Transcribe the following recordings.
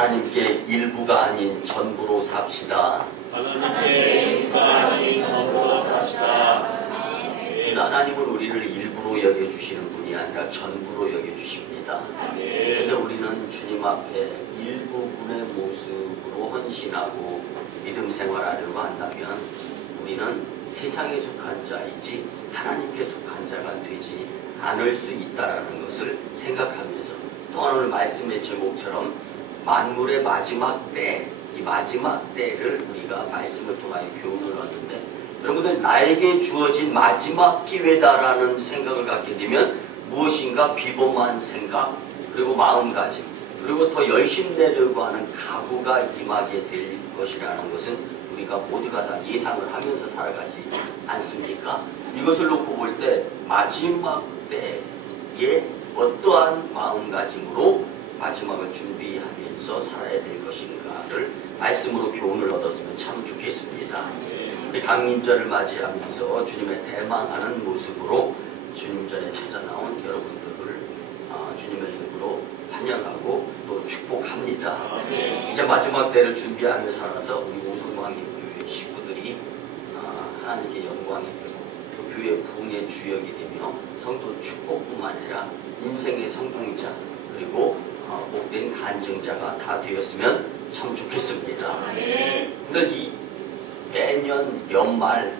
하나님께 일부가 아닌 전부로 삽시다. 하나님께 일부가 아닌 전부로 삽시다. 하나님은 우리를 일부로 여겨주시는 분이 아니라 전부로 여겨주십니다. 그런데 우리는 주님 앞에 일부분의 모습으로 헌신하고 믿음 생활하려고 한다면 우리는 세상에 속한 자이지 하나님께 속한 자가 되지 않을 수 있다는 것을 생각하면서 또한 오늘 말씀의 제목처럼 만물의 마지막 때, 이 마지막 때를 우리가 말씀을 통하여 교훈을 얻는데 여러분들 나에게 주어진 마지막 기회다라는 생각을 갖게 되면 무엇인가 비범한 생각 그리고 마음가짐 그리고 더 열심히 내려고 하는 각오가 임하게 될 것이라는 것은 우리가 모두가 다 예상을 하면서 살아가지 않습니까? 이것을 놓고 볼 때 마지막 때에 어떠한 마음가짐으로 마지막을 준비하면서 살아야 될 것인가를 말씀으로 교훈을 얻었으면 참 좋겠습니다. 우리 강림절을 맞이하면서 주님의 대망하는 모습으로 주님 전에 찾아 나온 여러분들을 주님의 이름으로 환영하고 또 축복합니다. 이제 마지막 때를 준비하며 살아서 우리 오송광림교회 식구들이 하나님께 영광이 되고 또 교회 부흥의 주역이 되며 성도 축복뿐만 아니라 인생의 성공자 그리고 복된 간증자가 다 되었으면 참 좋겠습니다. 근데 매년 연말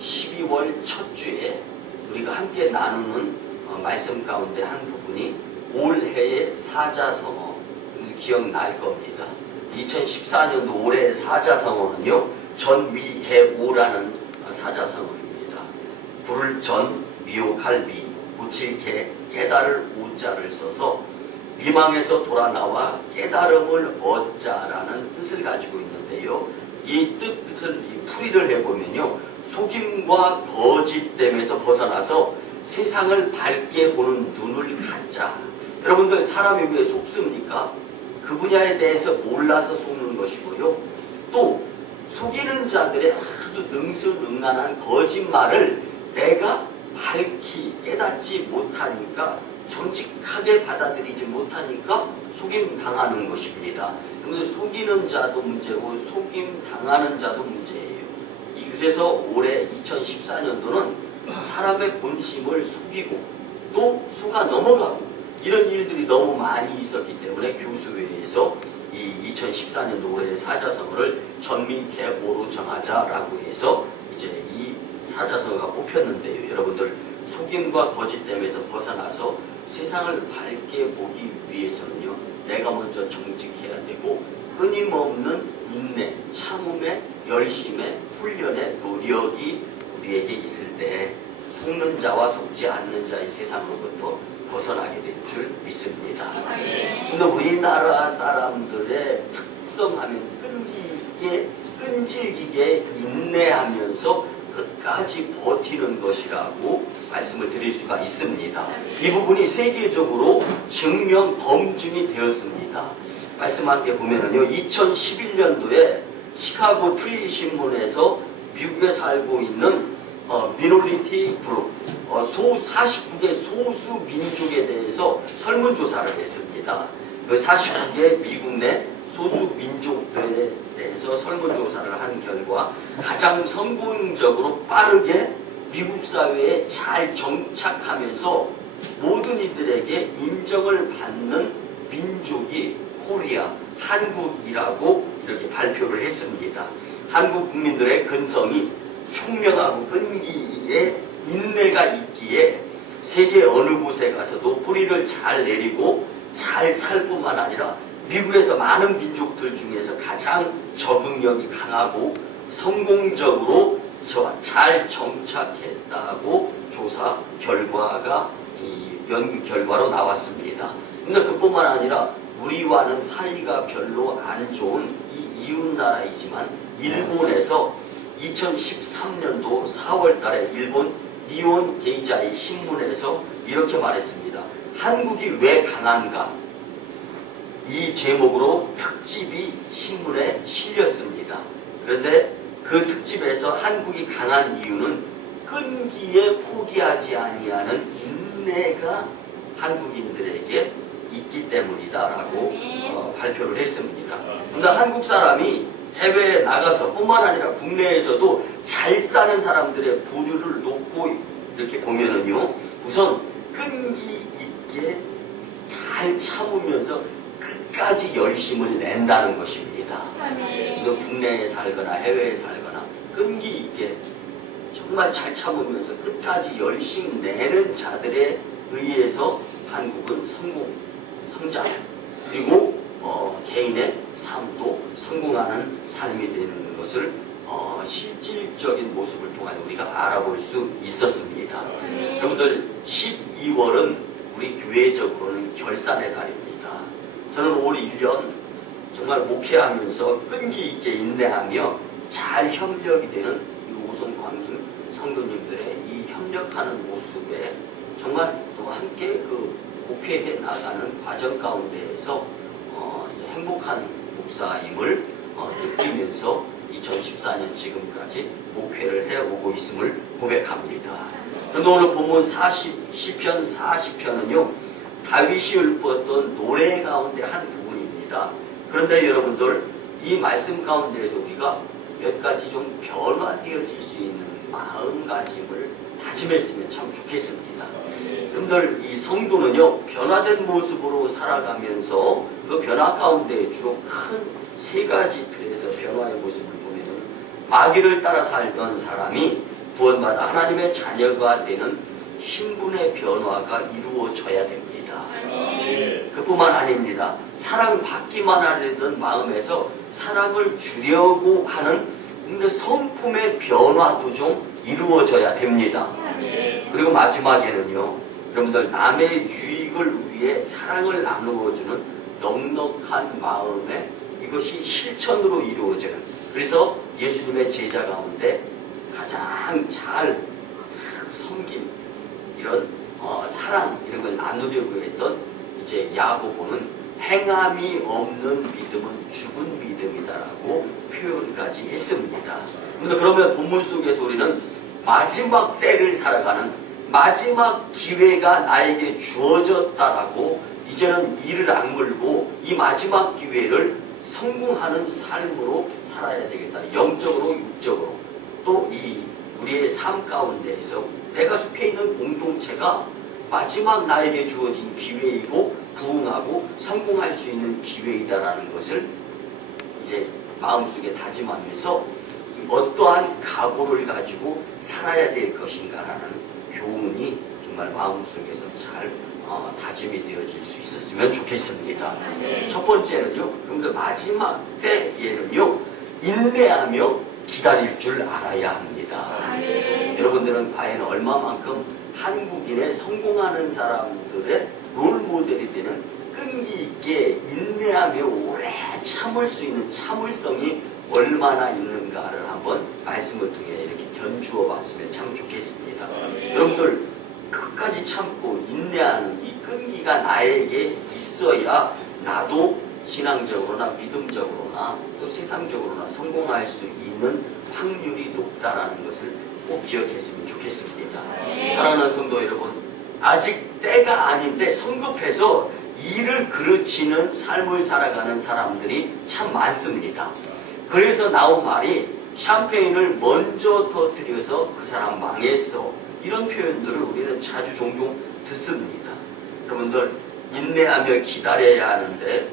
12월 첫 주에 우리가 함께 나누는 말씀 가운데 한 부분이 올해의 사자성어를 기억날 겁니다. 2014년도 올해의 사자성어는요 전위계오라는 사자성어입니다. 부를 전, 미혹할 미, 고칠 개, 깨달을 오자를 써서 미망에서 돌아 나와 깨달음을 얻자라는 뜻을 가지고 있는데요. 이 뜻을 풀이를 해보면요. 속임과 거짓됨에서 벗어나서 세상을 밝게 보는 눈을 갖자. 여러분들 사람이 왜 속습니까? 그 분야에 대해서 몰라서 속는 것이고요. 또 속이는 자들의 아주 능수능란한 거짓말을 내가 밝히 깨닫지 못하니까 정직하게 받아들이지 못하니까 속임 당하는 것입니다. 그런데 속이는 자도 문제고 속임 당하는 자도 문제예요. 그래서 올해 2014년도는 사람의 본심을 속이고 또 속아 넘어가고 이런 일들이 너무 많이 있었기 때문에 교수회에서 이 2014년도 올해의 사자성어를 전미계오로 정하자라고 해서 이제 이 사자성어가 뽑혔는데요. 여러분들 속임과 거짓됨에서 벗어나서 세상을 밝게 보기 위해서는요. 내가 먼저 정직해야 되고 끊임없는 인내, 참음의 열심의 훈련의 노력이 우리에게 있을 때 속는 자와 속지 않는 자의 세상으로부터 벗어나게 될 줄 믿습니다. 근데 우리나라 사람들의 특성하면 끈질기게 인내하면서 끝까지 버티는 것이라고 말씀을 드릴 수가 있습니다. 이 부분이 세계적으로 증명, 검증이 되었습니다. 말씀 함께 보면은요, 2011년도에 시카고 트리 신문에서 미국에 살고 있는 미노리티 그룹, 49개 소수 민족에 대해서 설문조사를 했습니다. 그 49개 미국 내 소수 민족들에 대해서 설문조사를 한 결과 가장 성공적으로 빠르게 미국 사회에 잘 정착하면서 모든 이들에게 인정을 받는 민족이 코리아, 한국이라고 이렇게 발표를 했습니다. 한국 국민들의 근성이 총명하고 끈기에 인내가 있기에 세계 어느 곳에 가서도 뿌리를 잘 내리고 잘 살 뿐만 아니라 미국에서 많은 민족들 중에서 가장 적응력이 강하고 성공적으로 잘 정착했다고 조사 결과가 이 연구 결과로 나왔습니다. 근데 그뿐만 아니라 우리와는 사이가 별로 안 좋은 이 이웃나라이지만 일본에서 2013년도 4월 달에 일본 니혼 게이자이 신문에서 이렇게 말했습니다. 한국이 왜 강한가? 이 제목으로 특집이 신문에 실렸습니다. 그런데 그 특집에서 한국이 강한 이유는 끈기에 포기하지 아니하는 인내가 한국인들에게 있기 때문이다라고 발표를 했습니다. 그런데 한국 사람이 해외에 나가서 뿐만 아니라 국내에서도 잘 사는 사람들의 부류를 놓고 이렇게 보면은요, 우선 끈기 있게 잘 참으면서 끝까지 열심을 낸다는 것입니다. 또 국내에 살거나 해외에 살거나 끈기 있게 정말 잘 참으면서 끝까지 열심히 내는 자들에 의해서 한국은 성장, 그리고 개인의 삶도 성공하는 삶이 되는 것을 실질적인 모습을 통해 우리가 알아볼 수 있었습니다. 여러분들, 12월은 우리 교회적으로는 결산의 달입니다. 저는 올 1년 정말 목회하면서 끈기 있게 인내하며 잘 협력이 되는 이 오송광님 성도님들의 이 협력하는 모습에 정말 또 함께 그 목회해 나가는 과정 가운데에서 이제 행복한 목사임을 느끼면서 2014년 지금까지 목회를 해오고 있음을 고백합니다. 그런데 오늘 본문 시편 40편은요, 다윗이 읊었던 노래 가운데 한 부분입니다. 그런데 여러분들, 이 말씀 가운데에서 우리가 몇 가지 좀 변화되어질 수 있는 마음가짐을 다짐했으면 참 좋겠습니다. 여러분들, 이 성도는요, 변화된 모습으로 살아가면서 그 변화 가운데 주로 큰 세 가지 틀에서 변화의 모습을 보면은, 마귀를 따라 살던 사람이 구원받아 하나님의 자녀가 되는 신분의 변화가 이루어져야 됩니다. 그뿐만 아닙니다. 사랑받기만 하려던 마음에서 사랑을 주려고 하는 성품의 변화도 좀 이루어져야 됩니다. 그리고 마지막에는요, 여러분들, 남의 유익을 위해 사랑을 나누어주는 넉넉한 마음에 이것이 실천으로 이루어져요. 그래서 예수님의 제자 가운데 가장 잘 섬긴 이런 사랑, 이런 걸 나누려고 했던 이제 야고보는 행함이 없는 믿음은 죽은 믿음이다라고 표현까지 했습니다. 그러면 본문 속에서 우리는 마지막 때를 살아가는 마지막 기회가 나에게 주어졌다라고, 이제는 이를 악물고 이 마지막 기회를 성공하는 삶으로 살아야 되겠다. 영적으로, 육적으로. 또 이 우리의 삶 가운데에서 내가 속해 있는 공동체가 마지막 나에게 주어진 기회이고 부흥하고 성공할 수 있는 기회이다라는 것을 이제 마음속에 다짐하면서 어떠한 각오를 가지고 살아야 될 것인가라는 교훈이 정말 마음속에서 잘 다짐이 되어질 수 있었으면 좋겠습니다. 첫 번째는요, 그런데 마지막 때에는요, 인내하며 기다릴 줄 알아야 합니다. 여러분들은 과연 얼마만큼 한국인의 성공하는 사람들의 롤모델이 되는 끈기 있게 인내하며 오래 참을 수 있는 참을성이 얼마나 있는가를 한번 말씀을 통해 이렇게 견주어 봤으면 참 좋겠습니다. 여러분들, 끝까지 참고 인내하는 이 끈기가 나에게 있어야 나도 신앙적으로나 믿음적으로나 또 세상적으로나 성공할 수 있는 확률이 높다라는 것을 꼭 기억했으면 좋겠습니다. 사랑하는 성도 여러분, 아직 때가 아닌데 성급해서 일을 그르치는 삶을 살아가는 사람들이 참 많습니다. 그래서 나온 말이 샴페인을 먼저 터뜨려서 그 사람 망했어, 이런 표현들을 우리는 자주 종종 듣습니다. 여러분들, 인내하며 기다려야 하는데,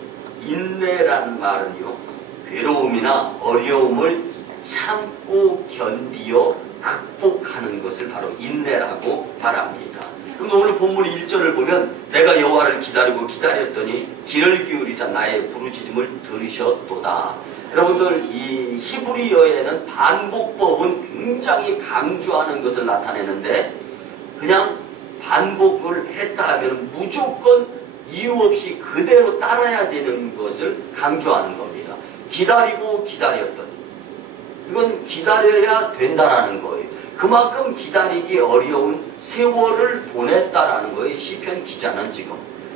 인내라는 말은요, 괴로움이나 어려움을 참고 견디어 극복하는 것을 바로 인내라고 말합니다. 그런데 오늘 본문 1절을 보면, 내가 여호와를 기다리고 기다렸더니 귀를 기울이사 나의 부르짖음을 들으셨도다. 여러분들, 이 히브리어에는 반복법은 굉장히 강조하는 것을 나타내는데, 그냥 반복을 했다 하면 무조건 이유 없이 그대로 따라야 되는 것을 강조하는 겁니다. 기다리고 기다렸더니, 이건 기다려야 된다라는 거예요. 그만큼 기다리기 어려운 세월을 보냈다라는 거예요, 시편 기자는 지금.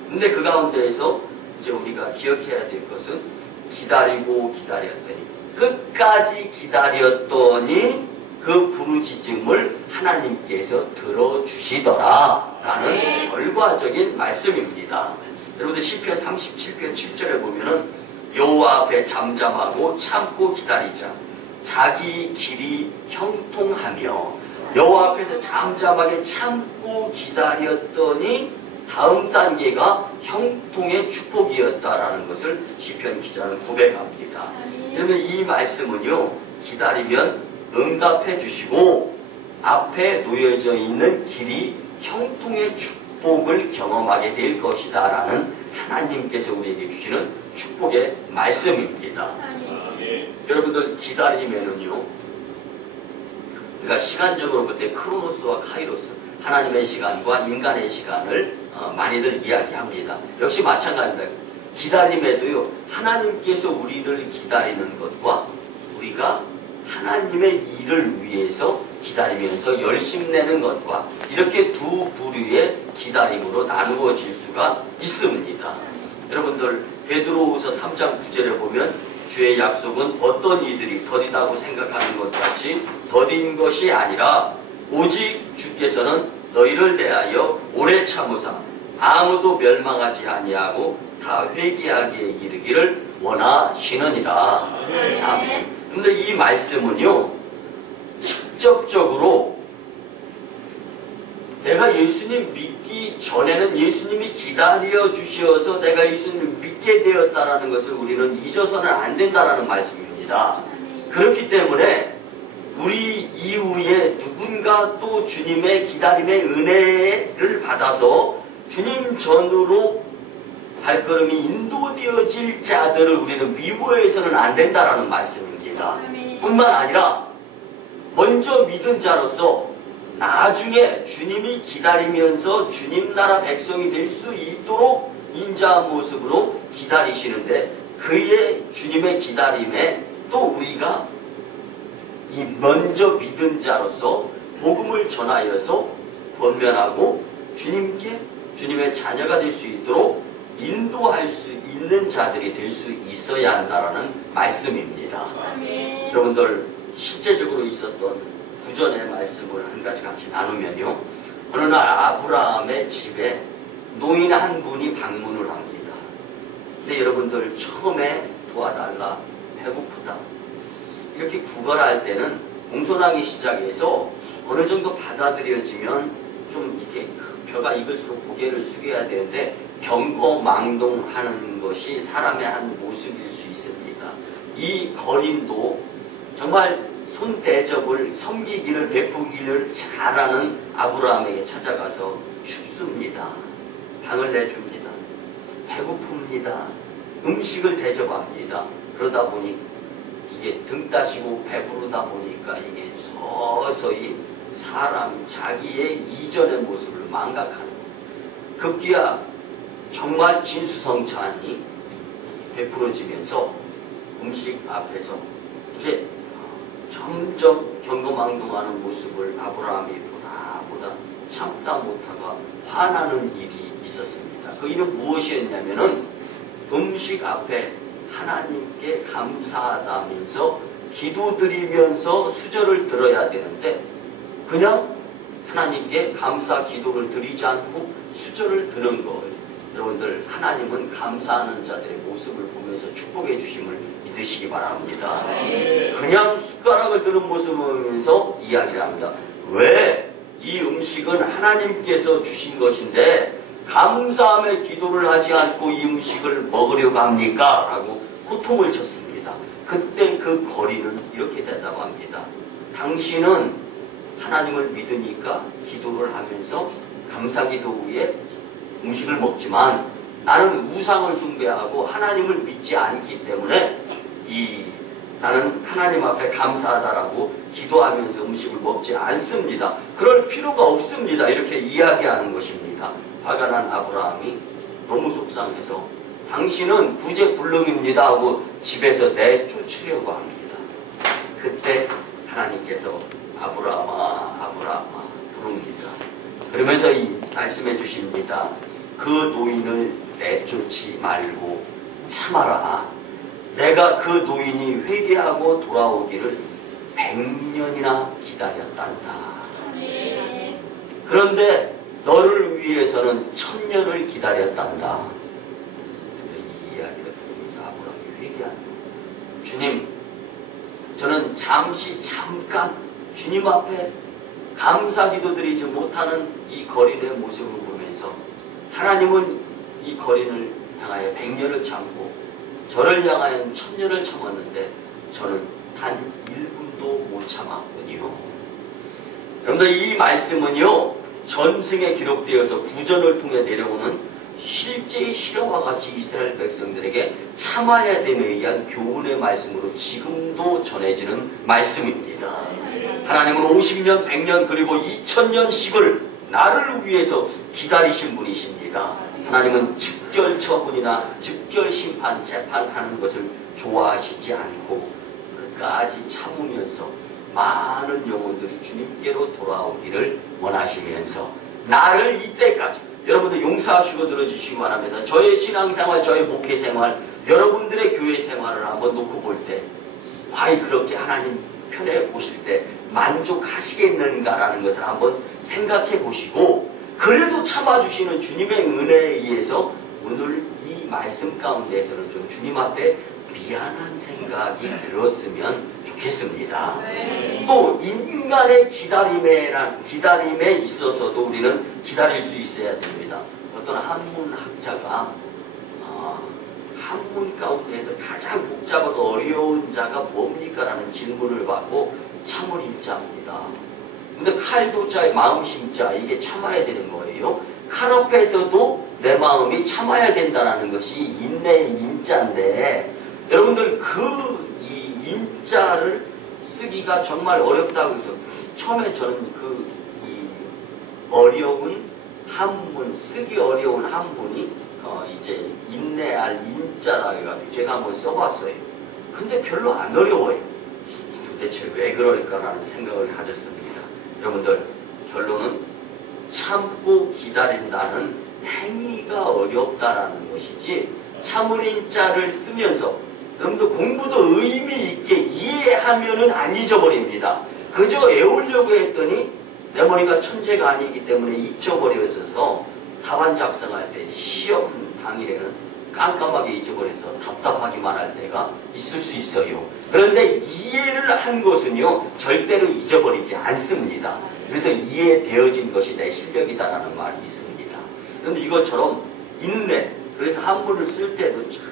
근데 그 가운데에서 이제 우리가 기억해야 될 것은, 기다리고 기다렸더니, 끝까지 기다렸더니 그 부르짖음을 하나님께서 들어주시더라 라는 결과적인 말씀입니다. 여러분들 시편 37편 7절에 보면은 여호와 앞에 잠잠하고 참고 기다리자. 자기 길이 형통하며 여호와 앞에서 잠잠하게 참고 기다렸더니 다음 단계가 형통의 축복이었다라는 것을 시편 기자는 고백합니다. 그러면 이 말씀은요, 기다리면 응답해 주시고 앞에 놓여져 있는 길이 형통의 축복을 경험하게 될 것이다 라는 하나님께서 우리에게 주시는 축복의 말씀입니다. 여러분들 기다리면은요, 우리가 시간적으로 볼 때 크로노스와 카이로스, 하나님의 시간과 인간의 시간을 많이들 이야기합니다. 역시 마찬가지입니다. 기다림에도요, 하나님께서 우리를 기다리는 것과 우리가 하나님의 일을 위해서 기다리면서 열심 내는 것과 이렇게 두 부류의 기다림으로 나누어질 수가 있습니다. 여러분들 베드로후서 3장 9절에 보면 주의 약속은 어떤 이들이 더디다고 생각하는 것 같이 더딘 것이 아니라 오직 주께서는 너희를 대하여 오래 참으사 아무도 멸망하지 아니하고 다 회개하기에 이르기를 원하시느니라. 아멘. 그런데 이 말씀은요, 직접적으로 내가 예수님 믿기 전에는 예수님이 기다려 주셔서 내가 예수님을 믿게 되었다라는 것을 우리는 잊어서는 안 된다라는 말씀입니다. 그렇기 때문에 우리 이후에 누군가 또 주님의 기다림의 은혜를 받아서 주님 전으로 발걸음이 인도되어질 자들을 우리는 미워해서는 안 된다라는 말씀입니다. 뿐만 아니라 먼저 믿은 자로서 나중에 주님이 기다리면서 주님 나라 백성이 될 수 있도록 인자한 모습으로 기다리시는데 그의 주님의 기다림에 또 우리가 이 먼저 믿은 자로서 복음을 전하여서 권면하고 주님의 자녀가 될 수 있도록 인도할 수 있는 자들이 될 수 있어야 한다라는 말씀입니다. 아멘. 여러분들 실제적으로 있었던 구전의 말씀을 한 가지 같이 나누면요, 어느 날 아브라함의 집에 노인 한 분이 방문을 합니다. 근데 여러분들 처음에 도와달라, 배고프다 이렇게 구걸할 때는 공손하기 시작해서 어느 정도 받아들여지면 좀 이렇게 벼가 익을수록 고개를 숙여야 되는데 경거망동하는 것이 사람의 한 모습일 수 있습니다. 이 거린도 정말 손대접을 섬기기를 베푸기를 잘하는 아브라함에게 찾아가서 춥습니다. 방을 내줍니다. 배고픕니다. 음식을 대접합니다. 그러다 보니 이게 등 따시고 배부르다 보니까 이게 서서히 사람 자기의 이전의 모습을 망각하는 거예요. 급기야 정말 진수성찬이 베풀어지면서 음식 앞에서 이제 점점 경거망동하는 모습을 아브라함이 보다 참다 못하가 화나는 일이 있었습니다. 그 일은 무엇이었냐면은 음식 앞에 하나님께 감사하다면서 기도드리면서 수절을 들어야 되는데 그냥 하나님께 감사 기도를 드리지 않고 수절을 드는 거예요. 여러분들 하나님은 감사하는 자들의 모습을 보면서 축복해 주심을 믿으시기 바랍니다. 그냥 숟가락을 드는 모습을 보면서 이야기를 합니다. 왜? 이 음식은 하나님께서 주신 것인데 감사함의 기도를 하지 않고 이 음식을 먹으려고 합니까? 라고 호통을 쳤습니다. 그때 그 거리는 이렇게 대답합니다. 당신은 하나님을 믿으니까 기도를 하면서 감사기도 후에 음식을 먹지만 나는 우상을 숭배하고 하나님을 믿지 않기 때문에 나는 하나님 앞에 감사하다라고 기도하면서 음식을 먹지 않습니다. 그럴 필요가 없습니다. 이렇게 이야기하는 것입니다. 화가 난 아브라함이 너무 속상해서 당신은 구제불능입니다 하고 집에서 내쫓으려고 합니다. 그때 하나님께서 아브라함아 부릅니다. 그러면서 말씀해 주십니다. 그 노인을 내쫓지 말고 참아라. 내가 그 노인이 회개하고 돌아오기를 100년이나 기다렸단다. 그런데 너를 위해서는 1000년을 기다렸단다. 주님, 저는 잠깐 주님 앞에 감사기도 드리지 못하는 이 거린의 모습을 보면서 하나님은 이 거린을 향하여 100년을 참고 저를 향하여 1000년을 참았는데 저는 단 1분도 못 참았군요. 여러분들, 이 말씀은요, 전승에 기록되어서 구전을 통해 내려오는 실제의 실화와 같이 이스라엘 백성들에게 참아야 됨에 의한 교훈의 말씀으로 지금도 전해지는 말씀입니다. 하나님은 50년, 100년, 그리고 2000년씩을 나를 위해서 기다리신 분이십니다. 하나님은 즉결 처분이나 즉결 심판, 재판하는 것을 좋아하시지 않고 끝까지 참으면서 많은 영혼들이 주님께로 돌아오기를 원하시면서 나를 이때까지, 여러분들 용서하시고 들어주시기 바랍니다. 저의 신앙생활, 저의 목회생활, 여러분들의 교회생활을 한번 놓고 볼 때 과연 그렇게 하나님 편에 보실 때 만족하시겠는가라는 것을 한번 생각해 보시고, 그래도 참아주시는 주님의 은혜에 의해서 오늘 이 말씀 가운데에서는 좀 주님 앞에 미안한 생각이 들었으면 좋겠습니다. 또 인간의 기다림에 있어서도 우리는 기다릴 수 있어야 됩니다. 어떤 한문학자가 한문 가운데에서 가장 복잡하고 어려운 자가 뭡니까? 라는 질문을 받고 참을 인자입니다. 근데 칼도자의 마음심자, 이게 참아야 되는 거예요. 칼 앞에서도 내 마음이 참아야 된다는 것이 인내의 인자인데, 여러분들 이 인자를 쓰기가 정말 어렵다고 해서 처음에 저는 이 어려운 한문, 쓰기 어려운 한문이 이제 인내할 인자라 해가지고 제가 한번 써봤어요. 근데 별로 안 어려워요. 도대체 왜 그럴까라는 생각을 가졌습니다. 여러분들, 결론은 참고 기다린다는 행위가 어렵다라는 것이지, 참을 인자를 쓰면서 여러분들 공부도 의미 있게 이해하면은 안 잊어버립니다. 그저 외우려고 했더니 내 머리가 천재가 아니기 때문에 잊어버려서 답안 작성할 때 시험 당일에는 깜깜하게 잊어버려서 답답하기만 할 때가 있을 수 있어요. 그런데 이해를 한 것은요, 절대로 잊어버리지 않습니다. 그래서 이해되어진 것이 내 실력이다라는 말이 있습니다. 그런데 이것처럼 인내, 그래서 한문을 쓸 때도 참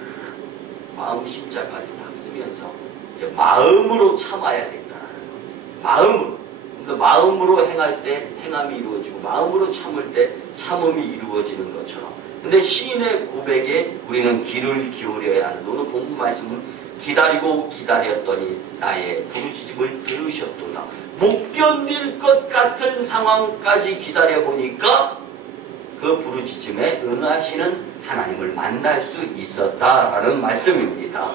마음 심자까지 딱 쓰면서 이제 마음으로 참아야 된다는 거. 마음으로. 그러니까 마음으로 행할 때 행함이 이루어지고 마음으로 참을 때 참음이 이루어지는 것처럼. 근데 시인의 고백에 우리는 귀를 기울여야 하는, 오늘 본문 말씀은 기다리고 기다렸더니 나의 부르짖음을 들으셨도다. 못 견딜 것 같은 상황까지 기다려보니까 그 부르짖음에 응하시는 하나님을 만날 수 있었다라는 말씀입니다.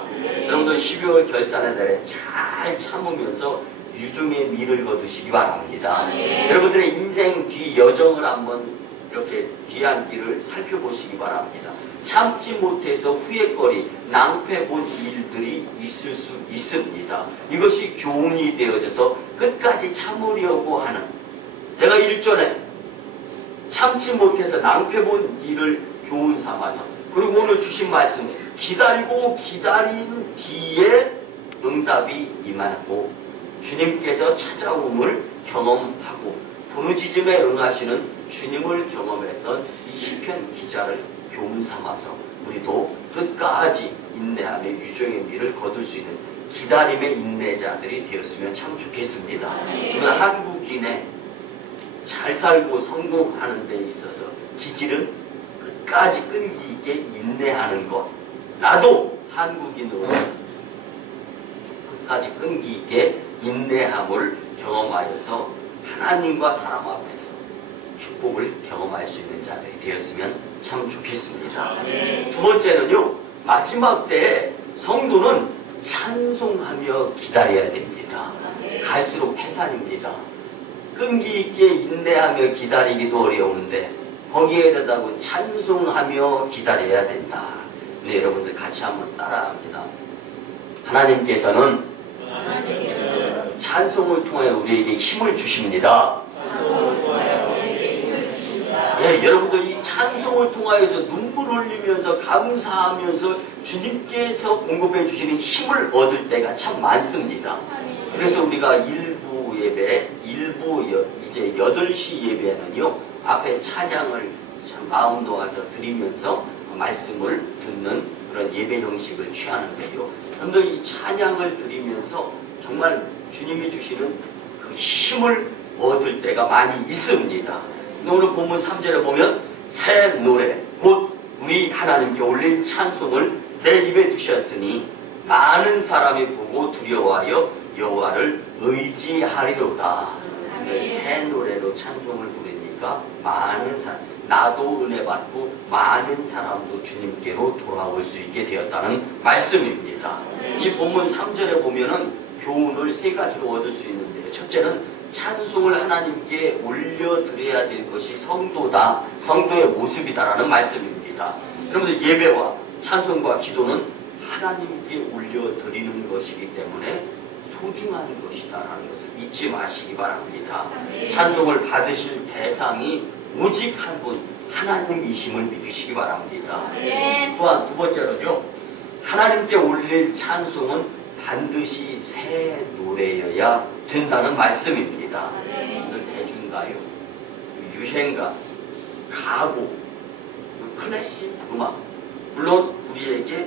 여러분들 12월 결산의 날에 잘 참으면서 유종의 미를 거두시기 바랍니다. 여러분들의 인생 뒤 여정을 한번 이렇게 뒤안길을 살펴보시기 바랍니다. 참지 못해서 후회거리, 낭패본 일들이 있을 수 있습니다. 이것이 교훈이 되어져서 끝까지 참으려고 하는, 내가 일전에 참지 못해서 낭패본 일을 교훈 삼아서, 그리고 오늘 주신 말씀, 기다리고 기다린 뒤에 응답이 임하고 주님께서 찾아옴을 경험하고 부르짖음에 응하시는 주님을 경험했던 이 시편 기자를 교훈 삼아서 우리도 끝까지 인내하며 유종의 미를 거둘 수 있는 기다림의 인내자들이 되었으면 참 좋겠습니다. 그러면 한국인의 잘 살고 성공하는 데 있어서 기질은 끝까지 끈기 있게 인내하는 것. 나도 한국인으로 끝까지 끈기 있게 인내함을 경험하여서 하나님과 사람 앞에서 축복을 경험할 수 있는 자들이 되었으면 참 좋겠습니다. 두 번째는요, 마지막 때에 성도는 찬송하며 기다려야 됩니다. 갈수록 태산입니다. 끈기 있게 인내하며 기다리기도 어려운데 거기에다가 찬송하며 기다려야 된다. 네, 여러분들 같이 한번 따라합니다. 하나님께서는 찬송을 통해 우리에게 힘을 주십니다. 예, 여러분들 이 찬송을 통하여서 눈물 흘리면서 감사하면서 주님께서 공급해 주시는 힘을 얻을 때가 참 많습니다. 그래서 우리가 일부 예배, 이제 8시 예배는요, 앞에 찬양을 참 마음 놓아서 드리면서 말씀을 듣는 그런 예배 형식을 취하는데요. 여러분들 이 찬양을 드리면서 정말 주님이 주시는 그 힘을 얻을 때가 많이 있습니다. 오늘 본문 3절에 보면 새 노래 곧 우리 하나님께 올린 찬송을 내 입에 두셨으니 많은 사람이 보고 두려워하여 여호와를 의지하리로다. 새 노래로 찬송을 부르니까 많은 사람, 나도 은혜 받고 많은 사람도 주님께로 돌아올 수 있게 되었다는 말씀입니다. 이 본문 3절에 보면은 교훈을 3가지로 얻을 수 있는데요. 첫째는 찬송을 하나님께 올려드려야 될 것이 성도다, 성도의 모습이다라는 말씀입니다. 여러분들 예배와 찬송과 기도는 하나님께 올려드리는 것이기 때문에 소중한 것이다라는 것을 잊지 마시기 바랍니다. 찬송을 받으실 대상이 오직 한 분, 하나님이심을 믿으시기 바랍니다. 또한 2번째로요, 하나님께 올릴 찬송은 반드시 새 노래여야 된다는 말씀입니다. 오늘 대중가요, 유행가, 가곡, 클래식 음악, 물론 우리에게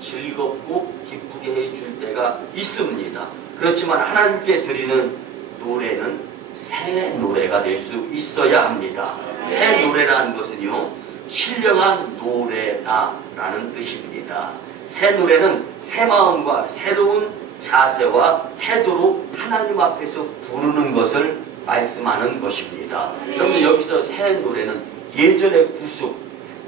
즐겁고 기쁘게 해줄 때가 있습니다. 그렇지만 하나님께 드리는 노래는 새 노래가 될 수 있어야 합니다. 새 노래라는 것은요, 신령한 노래다라는 뜻입니다. 새 노래는 새 마음과 새로운 자세와 태도로 하나님 앞에서 부르는 것을 말씀하는 것입니다. 여러분 여기서 새 노래는 예전의 구속,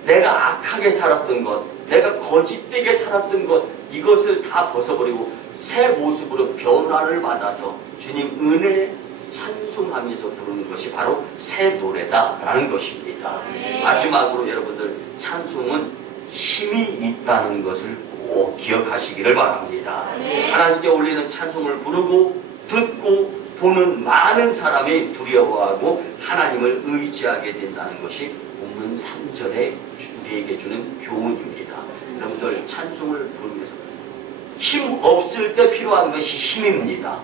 내가 악하게 살았던 것, 내가 거짓되게 살았던 것, 이것을 다 벗어버리고 새 모습으로 변화를 받아서 주님 은혜 찬송하면서 부르는 것이 바로 새 노래다라는 것입니다. 마지막으로 여러분들 찬송은 힘이 있다는 것을 꼭 기억하시기를 바랍니다. 하나님께 올리는 찬송을 부르고 듣고 보는 많은 사람이 두려워하고 하나님을 의지하게 된다는 것이 본문 3절에 우리에게 주는 교훈입니다. 여러분들 찬송을 부르면서 힘 없을 때 필요한 것이 힘입니다.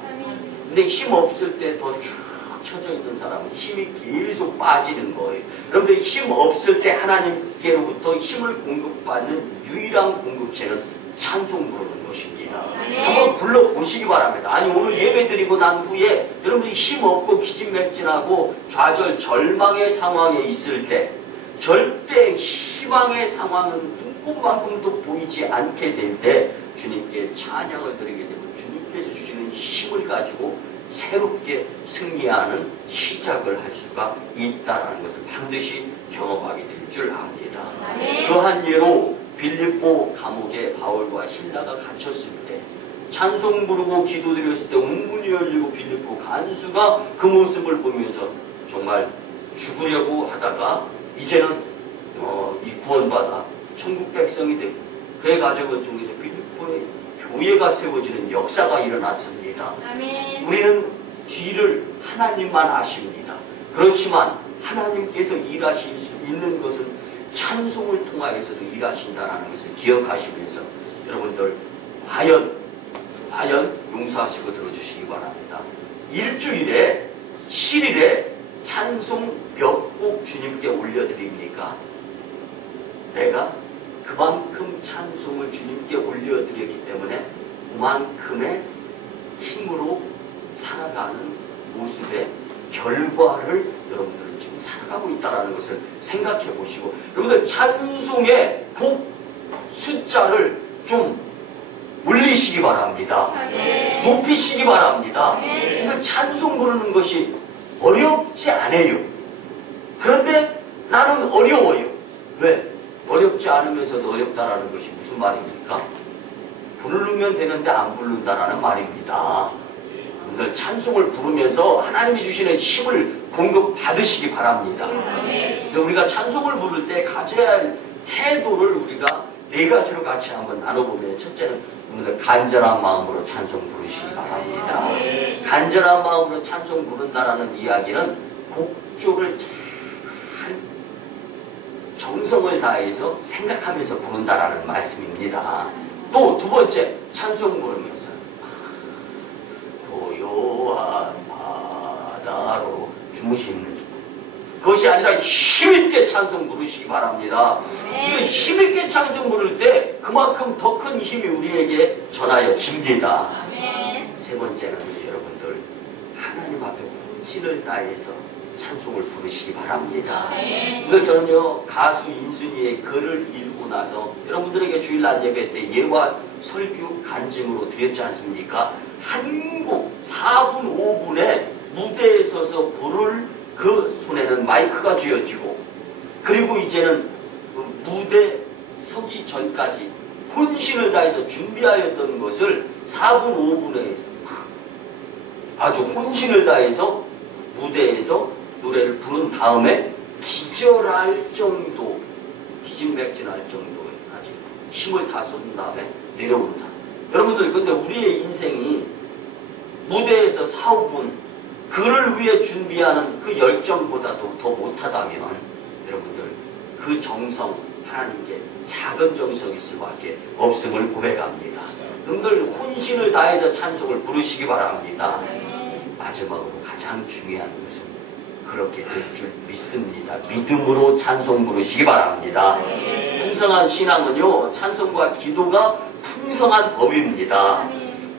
근데 힘 없을 때 더 쭉 쳐져 있는 사람은 힘이 계속 빠지는 거예요. 여러분들 힘 없을 때 하나님께로부터 힘을 공급받는 유일한 공급체는 찬송 부르는 것입니다. 한번 불러보시기 바랍니다. 아니 오늘 예배 드리고 난 후에 여러분들이 힘 없고 기진맥진하고 좌절 절망의 상황에 있을 때 절대 희망의 상황은 눈꼽만큼도 보이지 않게 될 때 주님께 찬양을 드리게 되면 주님께서 주시는 힘을 가지고 새롭게 승리하는 시작을 할 수가 있다는 것을 반드시 경험하게 될 줄 압니다. 그러한 예로 빌립보 감옥에 바울과 실라가 갇혔을 때 찬송 부르고 기도드렸을 때 웅문이 열리고 빌립보 간수가 그 모습을 보면서 정말 죽으려고 하다가 이제는 이 구원받아 천국 백성이 되고 그의 가족을 통해서 빌립보의 교회가 세워지는 역사가 일어났습니다. 우리는 뒤를 하나님만 아십니다. 그렇지만 하나님께서 일하실 수 있는 것은 찬송을 통하여서도 일하신다는 것을 기억하시면서 여러분들 과연 용서하시고 들어주시기 바랍니다. 일주일에 7일에 찬송 몇 곡 주님께 올려드립니까? 내가 그만큼 찬송을 주님께 올려드렸기 때문에 그만큼의 힘으로 살아가는 모습의 결과를 여러분들은 지금 살아가고 있다는 것을 생각해 보시고 여러분들 찬송의 곡 숫자를 좀 올리시기 바랍니다. 높이시기 바랍니다. 찬송 부르는 것이 어렵지 않아요. 그런데 나는 어려워요. 왜? 어렵지 않으면서도 어렵다라는 것이 무슨 말입니까? 부르면 되는데 안 부른다라는 말입니다. 여러분들 찬송을 부르면서 하나님이 주시는 힘을 공급받으시기 바랍니다. 우리가 찬송을 부를 때 가져야 할 태도를 우리가 4가지로 같이 한번 나눠보면 첫째는 여러분들 간절한 마음으로 찬송 부르시기 바랍니다. 간절한 마음으로 찬송 부른다라는 이야기는 곡조를 잘 정성을 다해서 생각하면서 부른다라는 말씀입니다. 또 두 번째, 찬송 부르면서 고요한 바다로 주무시는 그것이 아니라 힘있게 찬송 부르시기 바랍니다. 힘있게 찬송 부를 때 그만큼 더 큰 힘이 우리에게 전하여집니다. 세 번째는 여러분들 하나님 앞에 혼신을 다해서 찬송을 부르시기 바랍니다. 이걸 저는요 가수 인순이의 글을 읽고 나서 여러분들에게 주일날 예배 때 예와 설교 간증으로 드렸지 않습니까? 한 곡 4분 5분에 무대에 서서 부를 그 손에는 마이크가 쥐어지고 그리고 이제는 무대 서기 전까지 혼신을 다해서 준비하였던 것을 4분 5분에 아주 혼신을 다해서 무대에서 노래를 부른 다음에 기절할 정도, 기진맥진할 정도까지 힘을 다 쏟은 다음에 내려온다. 여러분들 근데 우리의 인생이 무대에서 4, 5분 그를 위해 준비하는 그 열정보다도 더 못하다면 여러분들 그 정성 하나님께 작은 정성일 수밖에 없음을 고백합니다. 여러분들 혼신을 다해서 찬송을 부르시기 바랍니다. 마지막으로 가장 중요한 것은 그렇게 될 줄 믿습니다. 믿음으로 찬송 부르시기 바랍니다. 풍성한 신앙은요 찬송과 기도가 풍성한 법입니다.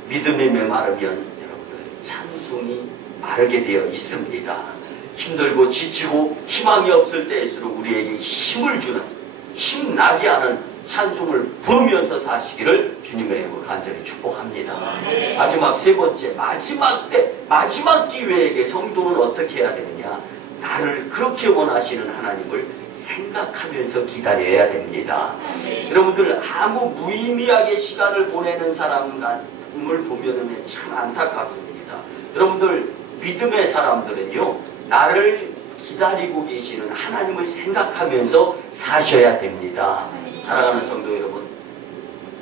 믿음이 메마르면 여러분들 찬송이 마르게 되어 있습니다. 힘들고 지치고 희망이 없을 때일수록 우리에게 힘을 주는 힘나게 하는 찬송을 부르면서 사시기를 주님의 이름으로 간절히 축복합니다. 마지막 세 번째, 마지막 때, 마지막 기회에게 성도는 어떻게 해야 되느냐? 나를 그렇게 원하시는 하나님을 생각하면서 기다려야 됩니다. 여러분들 아무 무의미하게 시간을 보내는 사람을 보면 참 안타깝습니다. 여러분들 믿음의 사람들은요 나를 기다리고 계시는 하나님을 생각하면서 사셔야 됩니다. 사랑하는 성도 여러분,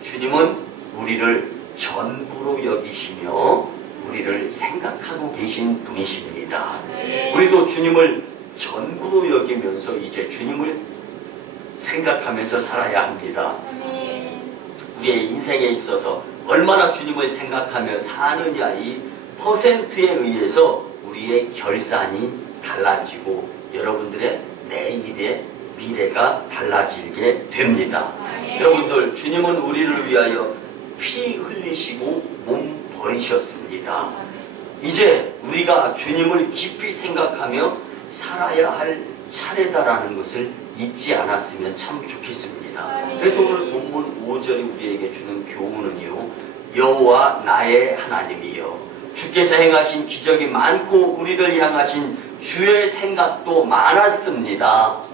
주님은 우리를 전부로 여기시며 우리를 생각하고 계신 분이십니다. 우리도 주님을 전부로 여기면서 이제 주님을 생각하면서 살아야 합니다. 우리의 인생에 있어서 얼마나 주님을 생각하며 사느냐 이 퍼센트에 의해서 우리의 결산이 달라지고 여러분들의 내일의 미래가 달라지게 됩니다. 여러분들 주님은 우리를 위하여 피 흘리시고 몸 버리셨습니다. 이제 우리가 주님을 깊이 생각하며 살아야 할 차례다라는 것을 잊지 않았으면 참 좋겠습니다. 그래서 오늘 본문 5절이 우리에게 주는 교훈은요 여호와 나의 하나님이여 주께서 행하신 기적이 많고 우리를 향하신 주의 생각도 많았습니다.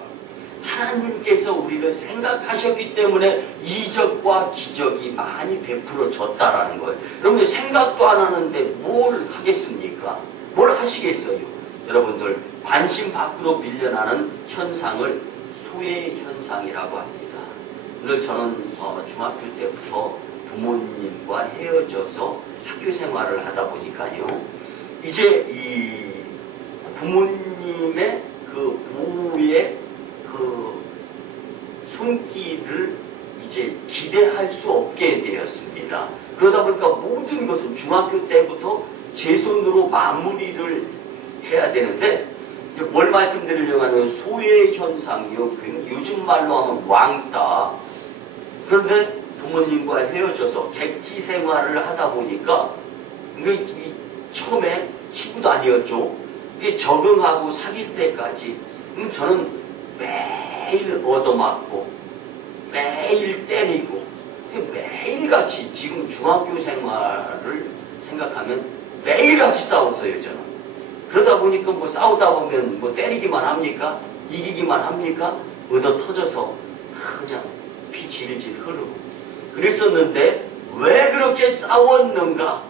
하나님께서 우리를 생각하셨기 때문에 이적과 기적이 많이 베풀어졌다라는 거예요. 여러분들 생각도 안 하는데 뭘 하겠습니까? 뭘 하시겠어요? 여러분들 관심 밖으로 밀려나는 현상을 소외 현상이라고 합니다. 오늘 저는 중학교 때부터 부모님과 헤어져서 학교 생활을 하다 보니까요. 이제 이 부모님의 그 보호의 그 손길을 이제 기대할 수 없게 되었습니다. 그러다 보니까 모든 것은 중학교 때부터 제 손으로 마무리를 해야 되는데 이제 뭘 말씀드리려고 하면 소외 현상이요. 요즘 말로 하면 왕따. 그런데 부모님과 헤어져서 객지 생활을 하다 보니까 이게 처음에 친구도 아니었죠. 이게 적응하고 사귈 때까지 저는 매일 얻어맞고 매일 때리고 매일같이 지금 중학교 생활을 생각하면 매일같이 싸웠어요. 저는. 그러다 보니까 뭐 싸우다 보면 뭐 때리기만 합니까? 이기기만 합니까? 얻어 터져서 그냥 피 질질 흐르고 그랬었는데 왜 그렇게 싸웠는가?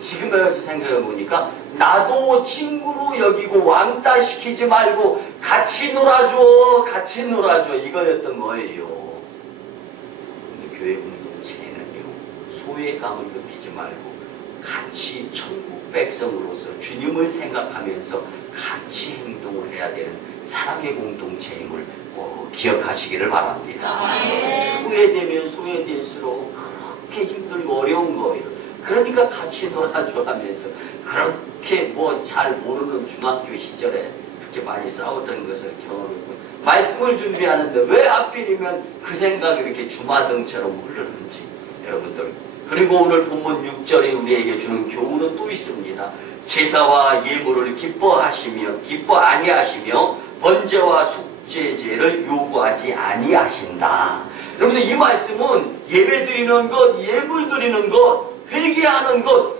지금에 와서 생각해 보니까 나도 친구로 여기고 왕따 시키지 말고 같이 놀아줘 이거였던 거예요. 근데 교회 공동체에는요 소외감을 느끼지 말고 같이 천국 백성으로서 주님을 생각하면서 같이 행동을 해야 되는 사랑의 공동체임을 꼭 기억하시기를 바랍니다. 소외되면 소외될수록 그렇게 힘들고 어려운 거예요. 그러니까 같이 놀아줘 하면서 그렇게 뭐 잘 모르는 중학교 시절에 그렇게 많이 싸웠던 것을 경험했고, 말씀을 준비하는데 왜 하필이면 그 생각이 이렇게 주마등처럼 흐르는지 여러분들. 그리고 오늘 본문 6절에 우리에게 주는 교훈은 또 있습니다. 제사와 예물을 기뻐 아니하시며 번제와 속죄제를 요구하지 아니하신다. 여러분들, 이 말씀은 예배 드리는 것, 예물 드리는 것, 회개하는 것,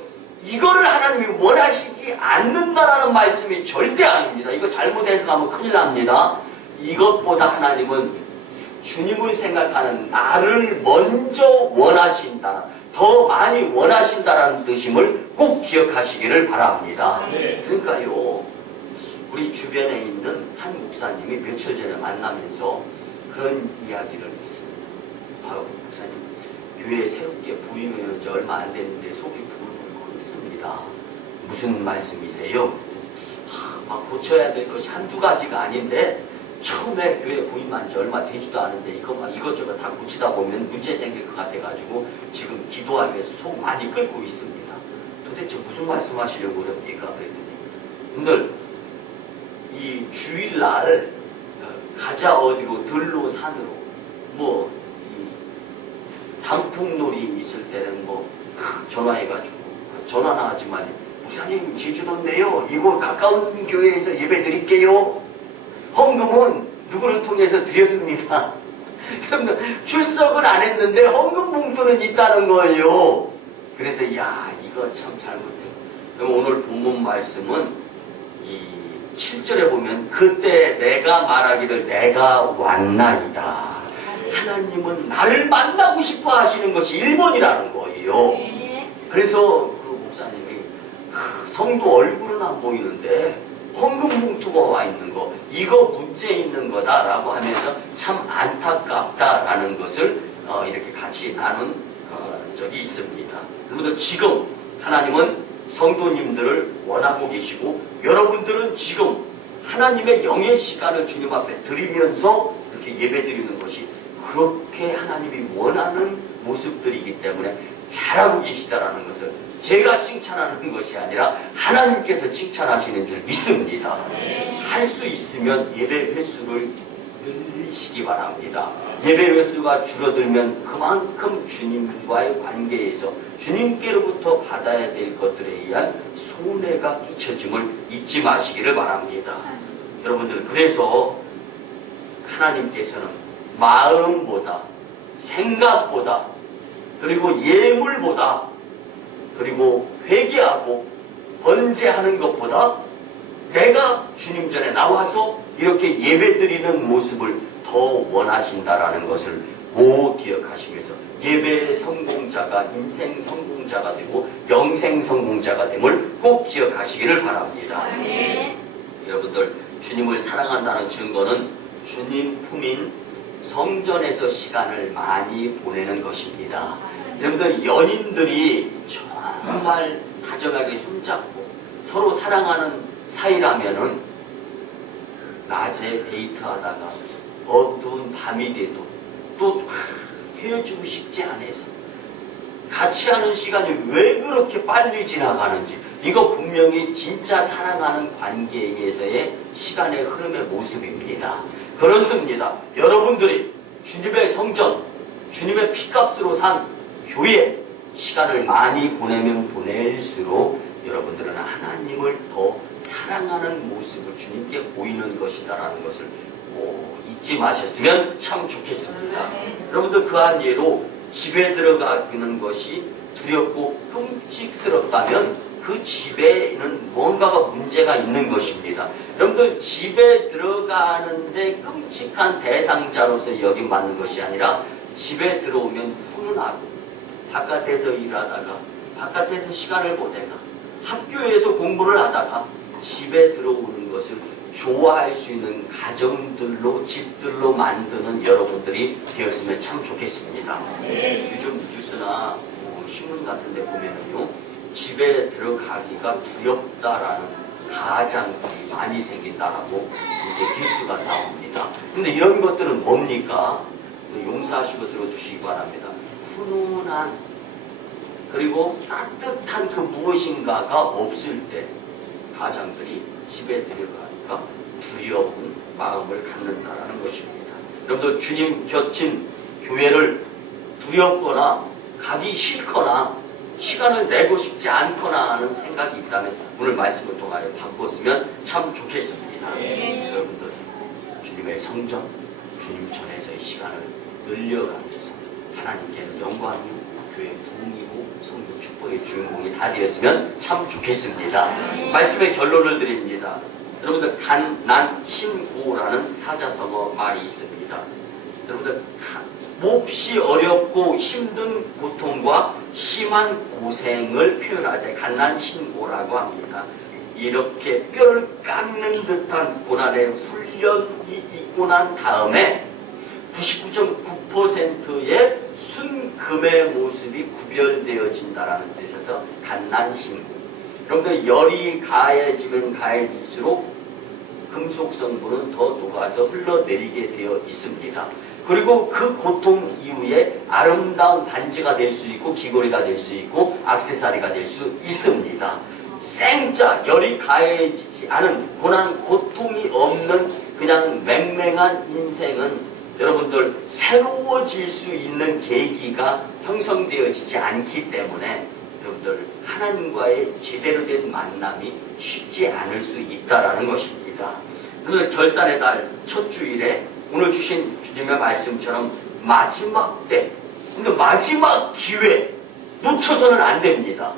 이거를 하나님이 원하시지 않는다라는 말씀이 절대 아닙니다. 이거 잘못 해석하면 큰일 납니다. 이것보다 하나님은 주님을 생각하는 나를 먼저 원하신다, 더 많이 원하신다라는 뜻임을 꼭 기억하시기를 바랍니다. 그러니까요, 우리 주변에 있는 한 목사님이 며칠 전에 만나면서 그런 이야기를 했습니다. 바로 목사님, 교회에 새롭게 부임한 지 얼마 안 됐는데 속이 부글부글 끓습니다. 무슨 말씀이세요? 막 고쳐야 될 것이 한두 가지가 아닌데, 처음에 교회 부임한 지 얼마 되지도 않은데 이것저것 다 고치다 보면 문제 생길 것 같아가지고 지금 기도하기 위해서 속 많이 끓고 있습니다. 도대체 무슨 말씀하시려고 그럽니까? 그랬더니, 분들, 이 주일날 가자 어디로, 들로, 산으로, 뭐 이 단풍놀이 있을 때는 뭐 전화해가지고, 전화나 하지만 목사님 제주도인데요, 이거 가까운 교회에서 예배 드릴게요. 헌금은 누구를 통해서 드렸습니다. 그럼 출석은 안 했는데 헌금 봉투는 있다는 거예요. 그래서 야, 이거 참 잘못된. 그럼 오늘 본문 말씀은 이 7절에 보면 그때 내가 말하기를 내가 왔나이다. 하나님은 나를 만나고 싶어 하시는 것이 1번이라는 거예요. 그래서 그 목사님이 성도 얼굴은 안 보이는데 헌금 봉투가 와 있는 거, 이거 문제 있는 거다라고 하면서 참 안타깝다라는 것을 이렇게 같이 나눈 적이 있습니다. 여러분들, 지금 하나님은 성도님들을 원하고 계시고, 여러분들은 지금 하나님의 영의 시간을 주님 앞에 드리면서 이렇게 예배 드리는 것이 그렇게 하나님이 원하는 모습들이기 때문에 잘하고 계시다라는 것을 제가 칭찬하는 것이 아니라 하나님께서 칭찬하시는 줄 믿습니다. 할 수 있으면 예배 횟수를 늘리시기 바랍니다. 예배 횟수가 줄어들면 그만큼 주님과의 관계에서 주님께로부터 받아야 될 것들에 의한 손해가 끼쳐짐을 잊지 마시기를 바랍니다. 여러분들, 그래서 하나님께서는 마음보다, 생각보다, 그리고 예물보다, 그리고 회개하고 번제하는 것보다 내가 주님 전에 나와서 이렇게 예배드리는 모습을 더 원하신다라는 것을 꼭 기억하시면서 예배의 성공자가 인생 성공자가 되고 영생 성공자가 됨을 꼭 기억하시기를 바랍니다. 여러분들, 주님을 사랑한다는 증거는 주님 품인 성전에서 시간을 많이 보내는 것입니다. 여러분들, 연인들이 정말 다정하게 손잡고 서로 사랑하는 사이라면은 낮에 데이트하다가 어두운 밤이 돼도 또 헤어지고 싶지 않아서 같이 하는 시간이 왜 그렇게 빨리 지나가는지, 이거 분명히 진짜 사랑하는 관계에서의 시간의 흐름의 모습입니다. 그렇습니다. 여러분들이 주님의 성전, 주님의 피값으로 산 교회 시간을 많이 보내면 보낼수록 여러분들은 하나님을 더 사랑하는 모습을 주님께 보이는 것이다라는 것을 꼭 잊지 마셨으면 참 좋겠습니다. 여러분들, 그한 예로 집에 들어가는 것이 두렵고 끔찍스럽다면 그 집에는 뭔가가 문제가 있는 것입니다. 여러분들, 집에 들어가는데 끔찍한 대상자로서 여김받는 것이 아니라 집에 들어오면 훈훈하고 바깥에서 일하다가 바깥에서 시간을 보내다가 학교에서 공부를 하다가 집에 들어오는 것을 좋아할 수 있는 가정들로, 집들로 만드는 여러분들이 되었으면 참 좋겠습니다. 요즘 뉴스나 신문 같은 데 보면은요, 집에 들어가기가 두렵다라는 가장들이 많이 생긴다라고 이제 뉴스가 나옵니다. 근데 이런 것들은 뭡니까? 용서하시고 들어주시기 바랍니다. 훈훈한 그리고 따뜻한 그 무엇인가가 없을 때 가장들이 집에 들어가니까 두려운 마음을 갖는다라는 것입니다. 여러분들 주님 곁인 교회를 두렵거나 가기 싫거나 시간을 내고 싶지 않거나 하는 생각이 있다면 오늘 말씀을 통하여 바꿨으면 참 좋겠습니다. 여러분들 주님의 성전, 주님 전에서의 시간을 늘려가면서 하나님께는 영광이요 교회 부흥이고 성도 축복의 주인공이 다 되었으면 참 좋겠습니다. 말씀의 결론을 드립니다. 여러분들 간난신고라는 사자성어 말이 있습니다. 여러분들 몹시 어렵고 힘든 고통과 심한 고생을 표현하자 간난신고라고 합니다. 이렇게 뼈를 깎는 듯한 고난의 훈련이 있고 난 다음에 99.9%의 순금의 모습이 구별되어진다라는 뜻에서 간난신고. 여러분들 열이 가해지면 가해질수록 금속 성분은 더 녹아서 흘러내리게 되어 있습니다. 그리고 그 고통 이후에 아름다운 반지가 될 수 있고 귀걸이가 될 수 있고 액세서리가 될 수 있습니다. 생자 열이 가해지지 않은 고난 고통이 없는 그냥 맹맹한 인생은 여러분들 새로워질 수 있는 계기가 형성되어지지 않기 때문에 여러분들 하나님과의 제대로 된 만남이 쉽지 않을 수 있다라는 것입니다. 그 결산의 달 첫 주일에 오늘 주신 주님의 말씀처럼 마지막 때, 근데 마지막 기회 놓쳐서는 안 됩니다.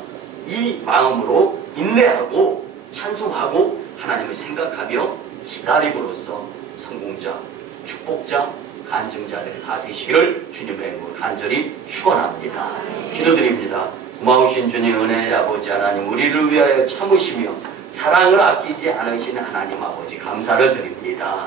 이 마음으로 인내하고 찬송하고 하나님을 생각하며 기다림으로써 성공자, 축복자, 간증자들이 다 되시기를 주님의 이름으로 간절히 축원합니다. 기도드립니다. 고마우신 주님 은혜의 아버지 하나님, 우리를 위하여 참으시며 사랑을 아끼지 않으신 하나님 아버지 감사를 드립니다.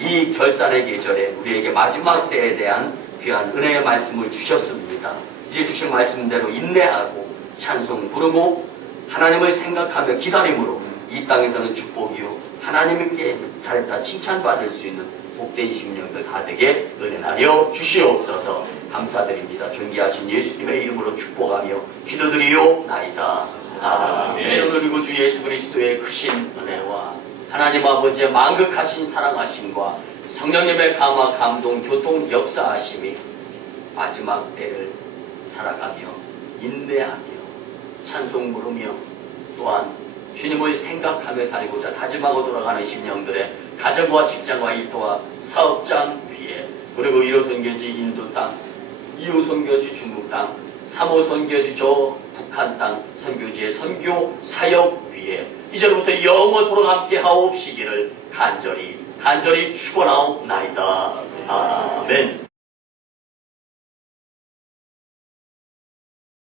이 결산의 계절에 우리에게 마지막 때에 대한 귀한 은혜의 말씀을 주셨습니다. 이제 주신 말씀대로 인내하고 찬송 부르고 하나님을 생각하며 기다림으로 이 땅에서는 축복이요 하나님께 잘했다 칭찬받을 수 있는 복된 심령들 다 되게 은혜하여 주시옵소서. 감사드립니다. 존귀하신 예수님의 이름으로 축복하며 기도드리옵나이다. 아멘. 오늘이고 주 예수 그리스도의 크신 은혜와 하나님 아버지의 만극하신 사랑하심과 성령님의 감화 감동 교통 역사하심이 마지막 때를 살아가며 인내하며 찬송 부르며 또한 주님을 생각하며 살고자 다짐하고 돌아가는 심령들의 가정과 직장과 일터와 사업장 위에 그리고 1호 선교지 인도 땅, 2호 선교지 중국 땅, 3호 선교지 저 북한 땅 선교지의 선교 사역 위에 이제부터 영원토록 함께 하옵시기를 간절히 축원하옵나이다. 아멘.